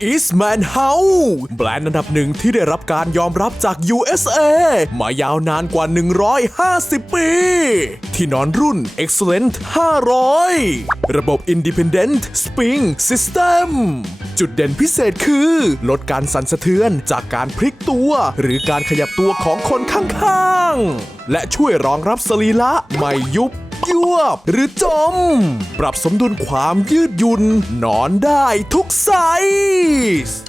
Eastman House แบรนด์อันดับหนึ่งที่ได้รับการยอมรับจาก USA มายาวนานกว่า 150 ปี ที่นอนรุ่น Excellent 500 ระบบ Independent Spring System จุดเด่นพิเศษคือ ลดการสั่นสะเทือนจากการพลิกตัว หรือการขยับตัวของคนข้างๆ และช่วยรองรับสรีระไม่ยุบ ยวบ หรือจม ปรับสมดุลความยืดหยุ่นนอนได้ทุกไซส์